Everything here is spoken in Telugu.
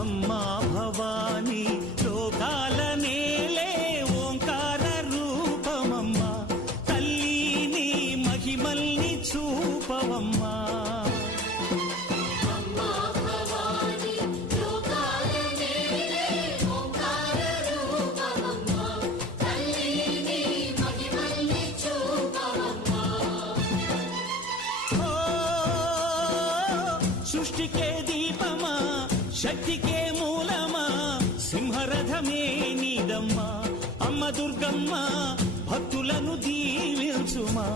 అమ్మా భవానీ లోకాల నేలే ఓంకార రూపమమ్మా తల్లి మహిమల్ని చూపవమ్మా సృష్టికే దీపమా శక్తికే మూలమా సింహరథమే నీదమ్మా అమ్మ దుర్గమ్మ భక్తులను దీవించుమా